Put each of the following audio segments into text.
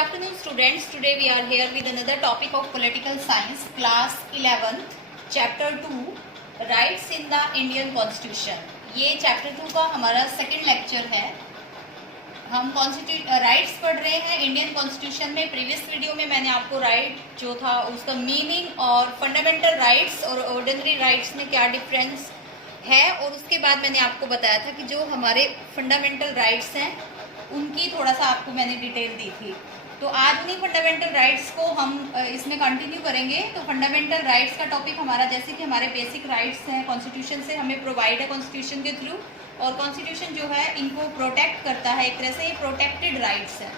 afternoon students. Today we are here with another topic of political science, class 11th, chapter 2, rights in the Indian Constitution. ये chapter 2 का हमारा second lecture है. हम rights पढ़ रहे हैं इंडियन कॉन्स्टिट्यूशन में. प्रीवियस वीडियो में मैंने आपको राइट जो था उसका मीनिंग और फंडामेंटल राइट्स और ऑर्डिनरी राइट्स में क्या डिफरेंस है, और उसके बाद मैंने आपको बताया था कि जो हमारे फंडामेंटल राइट्स हैं उनकी थोड़ा सा आपको मैंने डिटेल दी थी. तो आज उन्हीं फंडामेंटल राइट्स को हम इसमें कंटिन्यू करेंगे. तो फंडामेंटल राइट्स का टॉपिक हमारा जैसे कि हमारे बेसिक राइट्स हैं कॉन्स्टिट्यूशन से हमें प्रोवाइड है कॉन्स्टिट्यूशन के थ्रू, और कॉन्स्टिट्यूशन जो है इनको प्रोटेक्ट करता है. एक तरह से ये प्रोटेक्टेड राइट्स हैं.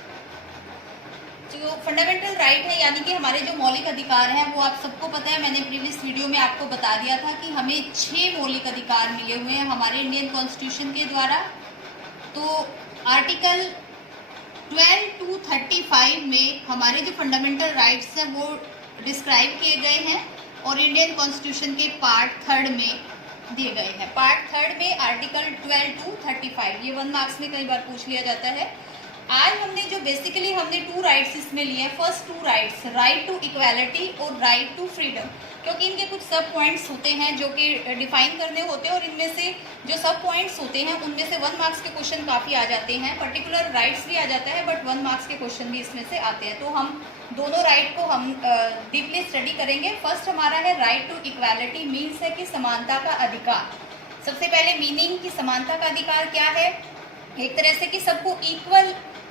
जो फंडामेंटल राइट है यानी कि हमारे जो मौलिक अधिकार हैं वो आप सबको पता है. मैंने प्रीवियस वीडियो में आपको बता दिया था कि हमें 6 मौलिक अधिकार मिले हुए हैं हमारे इंडियन कॉन्स्टिट्यूशन के द्वारा. तो आर्टिकल 12 to 35 में हमारे जो फंडामेंटल राइट्स हैं वो डिस्क्राइब किए गए हैं और इंडियन कॉन्स्टिट्यूशन के पार्ट 3 में दिए गए हैं. पार्ट 3 में आर्टिकल 12 to 35 ये 1 मार्क्स में कई बार पूछ लिया जाता है. आज हमने जो बेसिकली हमने 2 राइट्स इसमें लिए हैं. First 2 rights, right to equality और राइट टू फ्रीडम, क्योंकि इनके कुछ सब पॉइंट्स होते हैं जो कि डिफाइन करने होते हैं, और इनमें से जो सब पॉइंट्स होते हैं उनमें से 1 मार्क्स के क्वेश्चन काफ़ी आ जाते हैं. पर्टिकुलर राइट्स भी आ जाता है बट 1 मार्क्स के क्वेश्चन भी इसमें से आते हैं. तो हम दोनों राइट को हम डीपली स्टडी करेंगे. फर्स्ट हमारा है राइट टू इक्वालिटी, मीन्स है कि समानता का अधिकार. सबसे पहले मीनिंग की समानता का अधिकार क्या है. एक तरह से कि सबको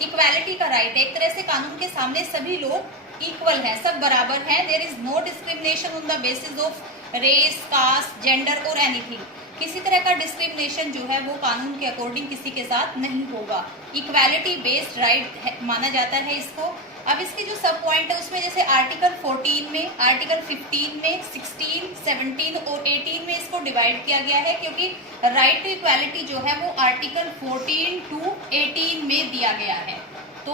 इक्वालिटी का राइट है. एक तरह से कानून के सामने सभी लोग इक्वल हैं, सब बराबर हैं. There is no discrimination on the basis of race, caste, gender और एनीथिंग. किसी तरह का डिस्क्रिमिनेशन जो है वो कानून के अकॉर्डिंग किसी के साथ नहीं होगा. इक्वालिटी बेस्ड राइट माना जाता है इसको. अब इसके जो सब पॉइंट है उसमें जैसे आर्टिकल 14 में, आर्टिकल 15 में, 16, 17 और 18 में इसको डिवाइड किया गया है, क्योंकि राइट टू इक्वालिटी जो है वो आर्टिकल 14 to 18 में दिया गया है. तो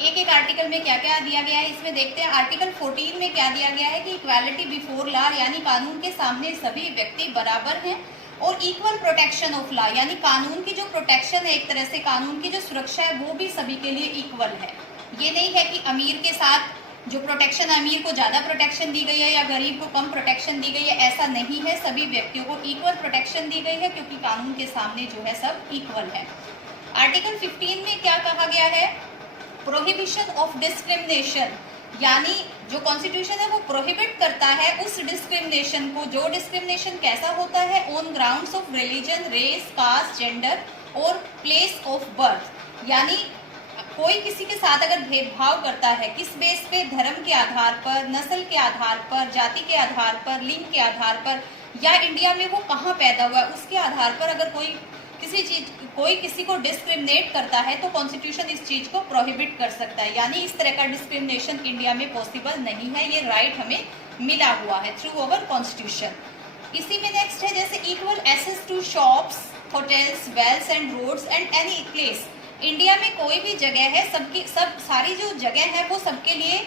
एक एक आर्टिकल में क्या क्या दिया गया है इसमें देखते हैं. आर्टिकल 14 में क्या दिया गया है कि इक्वालिटी बिफोर लॉ यानी कानून के सामने सभी व्यक्ति बराबर हैं, और इक्वल प्रोटेक्शन ऑफ लॉ यानी कानून की जो प्रोटेक्शन है, एक तरह से कानून की जो सुरक्षा है वो भी सभी के लिए इक्वल है. ये नहीं है कि अमीर के साथ जो प्रोटेक्शन, अमीर को ज़्यादा प्रोटेक्शन दी गई है या गरीब को कम प्रोटेक्शन दी गई है, ऐसा नहीं है. सभी व्यक्तियों को इक्वल प्रोटेक्शन दी गई है क्योंकि कानून के सामने जो है सब इक्वल है. आर्टिकल 15 में क्या कहा गया है, प्रोहिबिशन ऑफ डिस्क्रिमिनेशन, यानी जो कॉन्स्टिट्यूशन है वो प्रोहिबिट करता है उस डिस्क्रिमिनेशन को. जो डिस्क्रिमिनेशन कैसा होता है, on grounds of religion, race, caste, gender और प्लेस ऑफ बर्थ, यानी कोई किसी के साथ अगर भेदभाव करता है किस बेस पे, धर्म के आधार पर, नस्ल के आधार पर, जाति के आधार पर, लिंग के आधार पर, या इंडिया में वो कहाँ पैदा हुआ है उसके आधार पर अगर कोई किसी को डिस्क्रिमिनेट करता है तो कॉन्स्टिट्यूशन इस चीज को प्रोहिबिट कर सकता है. यानी इस तरह का डिस्क्रिमिनेशन इंडिया में पॉसिबल नहीं है. ये राइट हमें मिला हुआ है थ्रू अवर कॉन्स्टिट्यूशन. इसी में नेक्स्ट है जैसे equal access to shops, hotels, wells and roads and any place. India में कोई भी जगह है, सारी जो जगह है वो सबके लिए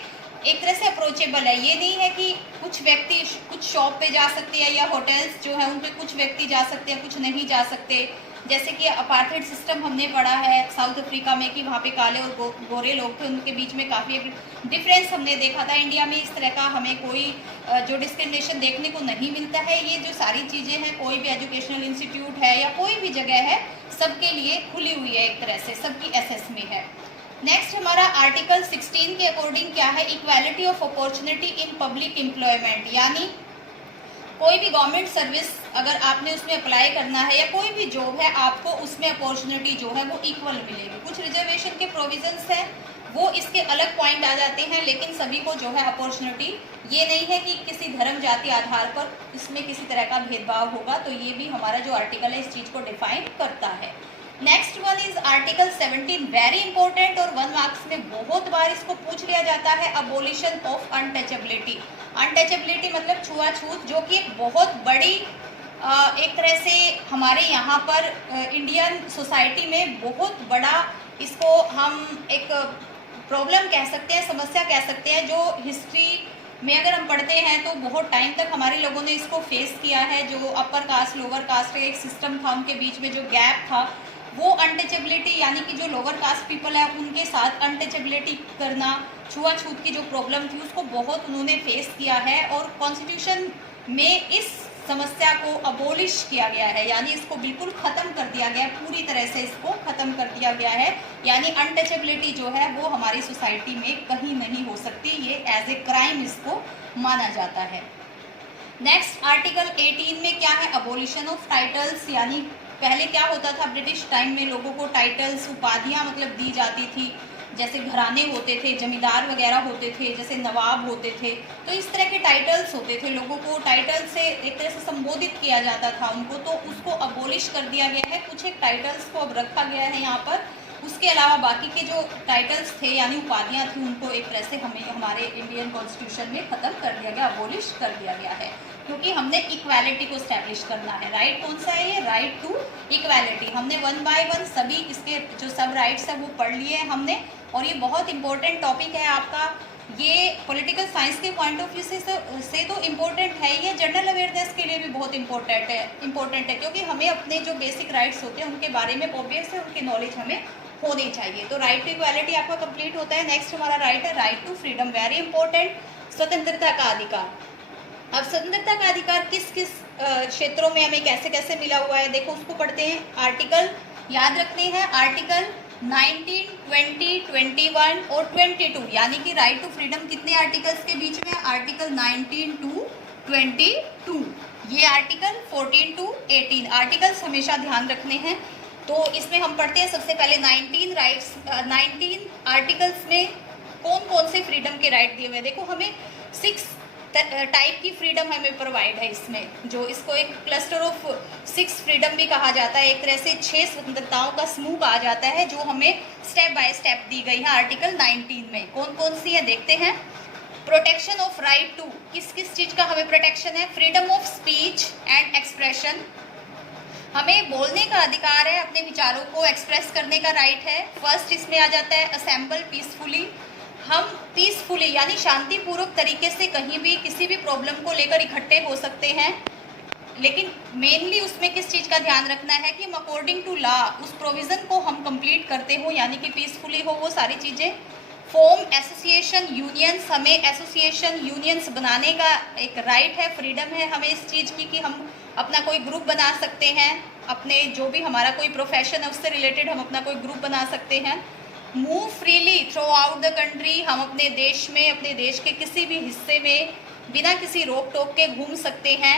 एक तरह से अप्रोचेबल है. ये नहीं है कि कुछ व्यक्ति कुछ शॉप पे जा सकते हैं या होटल्स जो है उन पे कुछ व्यक्ति जा सकते हैं, कुछ नहीं जा सकते. जैसे कि अपार्थाइड सिस्टम हमने पढ़ा है साउथ अफ्रीका में कि वहाँ पे काले और गोरे लोग थे, उनके बीच में काफ़ी डिफरेंस हमने देखा था. इंडिया में इस तरह का हमें कोई जो डिस्क्रिमिनेशन देखने को नहीं मिलता है. ये जो सारी चीज़ें हैं, कोई भी एजुकेशनल इंस्टीट्यूट है या कोई भी जगह है, सबके लिए खुली हुई है, एक तरह से सबकी एसेस में है. नेक्स्ट हमारा आर्टिकल 16 के अकॉर्डिंग क्या है, equality of opportunity in public employment, यानी कोई भी गवर्नमेंट सर्विस अगर आपने उसमें अप्लाई करना है या कोई भी जॉब है, आपको उसमें अपॉर्चुनिटी जो है वो इक्वल मिलेगी. कुछ रिजर्वेशन के प्रोविजंस हैं वो इसके अलग पॉइंट आ जाते हैं, लेकिन सभी को जो है अपॉर्चुनिटी, ये नहीं है कि किसी धर्म जाति आधार पर इसमें किसी तरह का भेदभाव होगा. तो ये भी हमारा जो आर्टिकल है इस चीज़ को डिफाइन करता है. Next one is article 17, very important और 1 मार्क्स में बहुत बार इसको पूछ लिया जाता है, अबोलिशन ऑफ अनटचेबिलिटी. अनटचेबिलिटी मतलब छुआछूत, जो कि एक बहुत बड़ी एक तरह से हमारे यहाँ पर इंडियन सोसाइटी में बहुत बड़ा, इसको हम एक प्रॉब्लम कह सकते हैं, समस्या कह सकते हैं. जो हिस्ट्री में अगर हम पढ़ते हैं तो बहुत टाइम तक हमारे लोगों ने इसको फेस किया है. जो अपर कास्ट लोअर कास्ट का एक सिस्टम था, उनके बीच में जो गैप था वो अनटचेबिलिटी यानी कि जो लोअर कास्ट पीपल है उनके साथ अनटचेबिलिटी करना, छुआछूत की जो प्रॉब्लम थी उसको बहुत उन्होंने फेस किया है और कॉन्स्टिट्यूशन में इस समस्या को अबोलिश किया गया है, यानी इसको बिल्कुल ख़त्म कर दिया गया है, पूरी तरह से इसको ख़त्म कर दिया गया है। यानी अनटचेबिलिटी जो है वो हमारी सोसाइटी में कहीं नहीं हो सकती, ये एज ए क्राइम इसको माना जाता है। नेक्स्ट आर्टिकल 18 में क्या है, अबोलिशन ऑफ टाइटल्स, यानी पहले क्या होता था ब्रिटिश टाइम में लोगों को टाइटल्स, उपाधियाँ मतलब दी जाती थी, जैसे घराने होते थे, जमींदार वगैरह होते थे, जैसे नवाब होते थे, तो इस तरह के टाइटल्स होते थे, लोगों को टाइटल से एक तरह से संबोधित किया जाता था उनको, तो उसको अबोलिश कर दिया गया है। कुछ एक टाइटल्स को अब रखा गया है यहाँ पर, उसके अलावा बाकी के जो टाइटल्स थे यानी उपाधियाँ थी उनको एक तरह से हमें हमारे इंडियन कॉन्स्टिट्यूशन में ख़त्म कर दिया गया, अबोलिश कर दिया गया है, क्योंकि हमने इक्वालिटी को स्टैब्लिश करना है। राइट कौन सा है ये, राइट टू इक्वालिटी। हमने 1 बाय 1 सभी इसके जो सब राइट्स है वो पढ़ लिए हैं हमने, और ये बहुत इंपॉर्टेंट टॉपिक है आपका, ये पॉलिटिकल साइंस के पॉइंट ऑफ व्यू से तो इम्पोर्टेंट है, ये जनरल अवेयरनेस के लिए भी बहुत इम्पोर्टेंट है, क्योंकि हमें अपने जो बेसिक राइट्स होते हैं उनके बारे में ऑब्वियस है उनकी नॉलेज हमें होनी चाहिए। तो राइट टू इक्वालिटी आपका कंप्लीट होता है। नेक्स्ट हमारा राइट है right to freedom, very important, स्वतंत्रता का अधिकार। अब स्वतंत्रता का अधिकार किस किस क्षेत्रों में हमें कैसे कैसे मिला हुआ है, देखो उसको पढ़ते हैं। आर्टिकल याद रखने हैं, आर्टिकल 19, 20, 21 और 22, यानी कि राइट टू फ्रीडम कितने आर्टिकल्स के बीच में, आर्टिकल 19 to 22, ये आर्टिकल 14 to 18 आर्टिकल्स हमेशा ध्यान रखने हैं। तो इसमें हम पढ़ते हैं सबसे पहले 19 आर्टिकल्स में कौन कौन से फ्रीडम के राइट दिए हुए हैं। देखो हमें 6 टाइप की फ्रीडम हमें प्रोवाइड है इसमें, जो इसको एक क्लस्टर ऑफ 6 फ्रीडम भी कहा जाता है, एक तरह से 6 स्वतंत्रताओं का समूह कहा जाता है जो हमें स्टेप बाय स्टेप दी गई है आर्टिकल 19 में। कौन कौन सी है देखते हैं। प्रोटेक्शन ऑफ राइट टू, किस किस चीज़ का हमें प्रोटेक्शन है, freedom of speech and expression, हमें बोलने का अधिकार है, अपने विचारों को एक्सप्रेस करने का राइट है। फर्स्ट इसमें आ जाता है असेंबल पीसफुली, हम पीसफुली यानी शांतिपूर्वक तरीके से कहीं भी किसी भी प्रॉब्लम को लेकर इकट्ठे हो सकते हैं, लेकिन मेनली उसमें किस चीज़ का ध्यान रखना है कि हम अकॉर्डिंग टू लॉ उस प्रोविज़न को हम कंप्लीट करते हो, यानी कि पीसफुली हो वो सारी चीज़ें। फॉर्म एसोसिएशन यूनियंस, हमें एसोसिएशन यूनियंस बनाने का एक राइट है, फ्रीडम है हमें इस चीज़ की कि हम अपना कोई ग्रुप बना सकते हैं, अपने जो भी हमारा कोई प्रोफेशन है उससे रिलेटेड हम अपना कोई ग्रुप बना सकते हैं। Move freely through out the country, हम अपने देश में, अपने देश के किसी भी हिस्से में बिना किसी रोक टोक के घूम सकते हैं।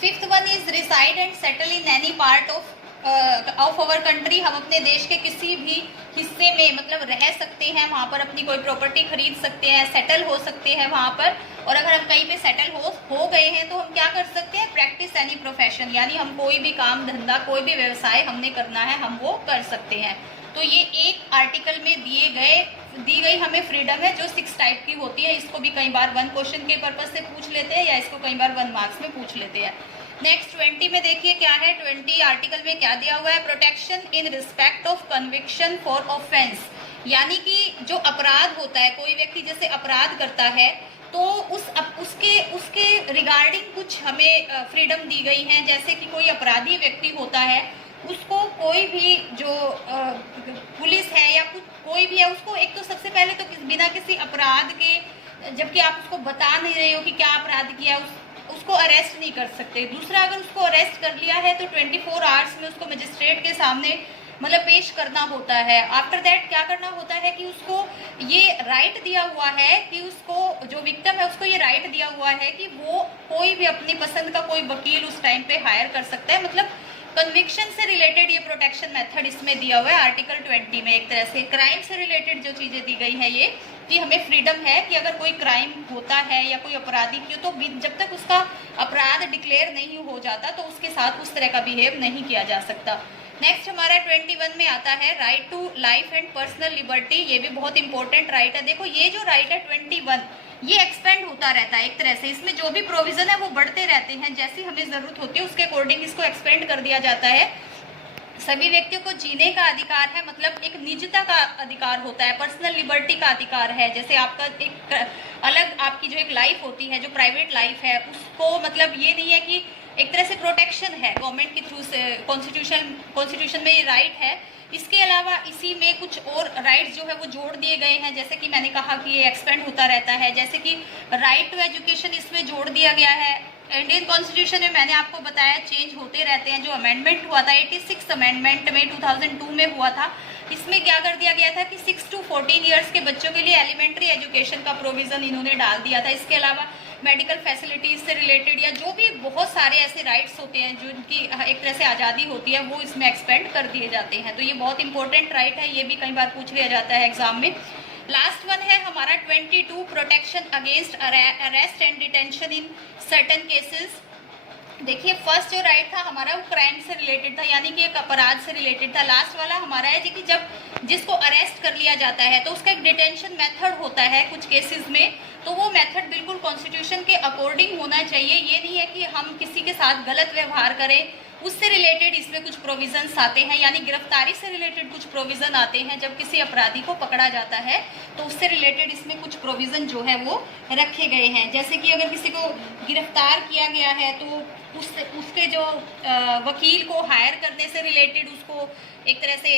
5th one is reside and settle in any part of our country, हम अपने देश के किसी भी हिस्से में मतलब रह सकते हैं, वहाँ पर अपनी कोई प्रॉपर्टी खरीद सकते हैं, सेटल हो सकते हैं वहाँ पर। और अगर हम कहीं पे सेटल हो गए हैं तो हम क्या कर सकते हैं, प्रैक्टिस एनी प्रोफेशन, यानी हम कोई भी काम धंधा कोई भी व्यवसाय हमने करना है हम वो कर सकते हैं। तो ये एक आर्टिकल में दी गई हमें फ्रीडम है जो 6 टाइप की होती है। इसको भी कई बार 1 क्वेश्चन के पर्पज से पूछ लेते हैं या इसको कई बार 1 मार्क्स में पूछ लेते हैं। नेक्स्ट 20 में देखिए क्या है, 20 आर्टिकल में क्या दिया हुआ है, protection in respect of conviction for offence, यानी कि जो अपराध होता है, कोई व्यक्ति जैसे अपराध करता है तो उसके रिगार्डिंग कुछ हमें फ्रीडम दी गई है। जैसे कि कोई अपराधी व्यक्ति होता है, उसको कोई भी जो पुलिस है या कोई भी है, उसको एक तो सबसे पहले तो बिना किसी अपराध के, जबकि आप उसको बता नहीं रहे हो कि क्या अपराध किया, उसको अरेस्ट नहीं कर सकते। दूसरा, अगर उसको अरेस्ट कर लिया है तो 24 आवर्स में उसको मजिस्ट्रेट के सामने मतलब पेश करना होता है। आफ्टर दैट क्या करना होता है कि उसको ये राइट दिया हुआ है कि उसको जो विक्टिम है उसको ये राइट दिया हुआ है कि वो कोई भी अपनी पसंद का कोई वकील उस टाइम पे हायर कर सकता है। मतलब कन्विक्शन से रिलेटेड ये प्रोटेक्शन मेथड इसमें दिया हुआ है आर्टिकल 20 में। एक तरह से क्राइम से रिलेटेड जो चीज़ें दी गई है ये कि हमें फ्रीडम है कि अगर कोई क्राइम होता है या कोई अपराधी क्यों, तो जब तक उसका अपराध डिक्लेयर नहीं हो जाता तो उसके साथ उस तरह का बिहेव नहीं किया जा सकता। नेक्स्ट हमारा 21 में आता है right to life and personal liberty. ये भी बहुत इंपॉर्टेंट राइट है। देखो ये जो राइट है 21 ये एक्सपेंड होता रहता है एक तरह से, इसमें जो भी प्रोविजन है वो बढ़ते रहते हैं, जैसी हमें ज़रूरत होती है उसके अकॉर्डिंग इसको एक्सपेंड कर दिया जाता है। सभी व्यक्तियों को जीने का अधिकार है, मतलब एक निजता का अधिकार होता है, पर्सनल लिबर्टी का अधिकार है। जैसे आपका एक अलग आपकी जो एक लाइफ होती है, जो प्राइवेट लाइफ है, उसको मतलब ये नहीं है कि एक तरह से प्रोटेक्शन है गवर्नमेंट के थ्रू से, कॉन्स्टिट्यूशन में ये राइट है। इसके अलावा इसी में कुछ और राइट्स जो है वो जोड़ दिए गए हैं, जैसे कि मैंने कहा कि ये एक्सपेंड होता रहता है, जैसे कि राइट टू एजुकेशन इसमें जोड़ दिया गया है। इंडियन कॉन्स्टिट्यूशन में मैंने आपको बताया चेंज होते रहते हैं, जो अमेंडमेंट हुआ था 86 अमेंडमेंट में 2002 में हुआ था, इसमें क्या कर दिया गया था कि 6 to 14 ईयर्स के बच्चों के लिए एलिमेंट्री एजुकेशन का प्रोविज़न इन्होंने डाल दिया था। इसके अलावा मेडिकल फैसिलिटीज़ से रिलेटेड या जो भी बहुत सारे ऐसे राइट्स होते हैं जो इनकी एक तरह से आज़ादी होती है वो इसमें एक्सपेंड कर दिए जाते हैं। तो ये बहुत इंपॉर्टेंट राइट है, ये भी कई बार पूछ लिया जाता है एग्जाम में। लास्ट वन है हमारा 22 protection against arrest and detention in certain cases. देखिए फर्स्ट जो राइट था हमारा वो क्राइम से रिलेटेड था, यानी कि एक अपराध से रिलेटेड था। लास्ट वाला हमारा है कि जब जिसको अरेस्ट कर लिया जाता है तो उसका एक डिटेंशन मेथड होता है कुछ केसेस में, तो वो मेथड बिल्कुल कॉन्स्टिट्यूशन के अकॉर्डिंग होना चाहिए। ये नहीं है कि हम किसी के साथ गलत व्यवहार करें, उससे रिलेटेड इसमें कुछ प्रोविजंस आते हैं, यानी गिरफ्तारी से रिलेटेड कुछ प्रोविज़न आते हैं। जब किसी अपराधी को पकड़ा जाता है तो उससे रिलेटेड इसमें कुछ प्रोविज़न जो है वो रखे गए हैं। जैसे कि अगर किसी को गिरफ्तार किया गया है तो उसके जो वकील को हायर करने से रिलेटेड उसको एक तरह से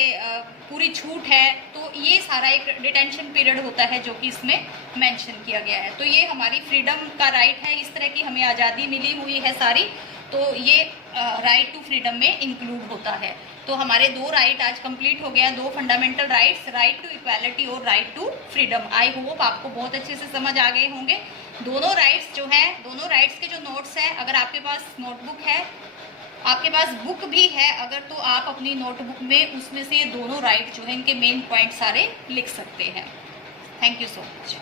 पूरी छूट है, तो ये सारा एक डिटेंशन पीरियड होता है जो कि इसमें मेंशन किया गया है। तो ये हमारी फ्रीडम का राइट है, इस तरह की हमें आज़ादी मिली हुई है सारी, तो ये राइट टू फ्रीडम में इंक्लूड होता है। तो हमारे 2 राइट आज कंप्लीट हो गया, 2 fundamental rights, right to equality और right to freedom. I hope आपको बहुत अच्छे से समझ आ गए होंगे। दोनों राइट्स जो हैं, दोनों राइट्स के जो नोट्स हैं, अगर आपके पास नोटबुक है, आपके पास बुक भी है अगर, तो आप अपनी नोटबुक में उसमें से ये दोनों राइट जो है इनके मेन पॉइंट सारे लिख सकते हैं। Thank you so much.